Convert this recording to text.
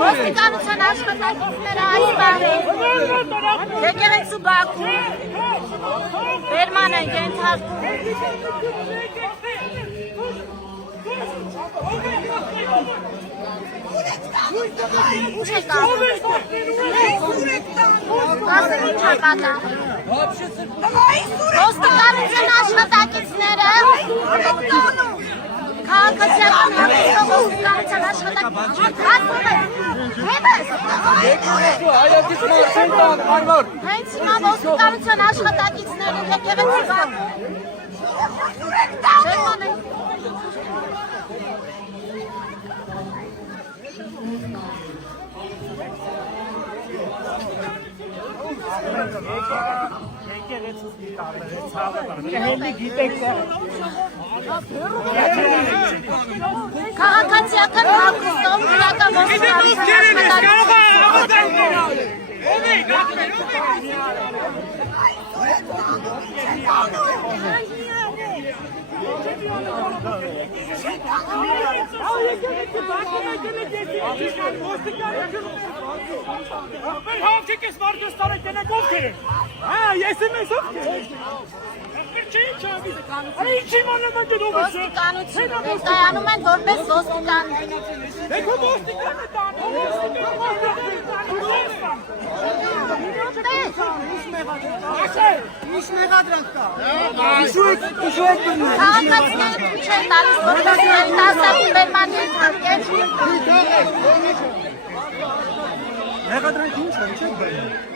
Ոստիկանության աշխատակիցները այս բաղին եկեղեցու բակում վերման են ենթարկում Ինչ է կանում ասել ինչ է պատահ ոստիկանության աշխատակիցները քաղաքացիական համեսով ոստիկանության աշխատակիցները հենց հիմա ոստիկանության աշխատակիցները եկեղեցի բակում Քաղաքացիական հագուստով իրական ոստիկանության Ոստիկանություն կայանում են որպես ոստիկան քաղաքացիները ցույց են տալիս որպես երիտասարդի վերման ենթարկել Մեղադրանք ինչ է, չեք բերում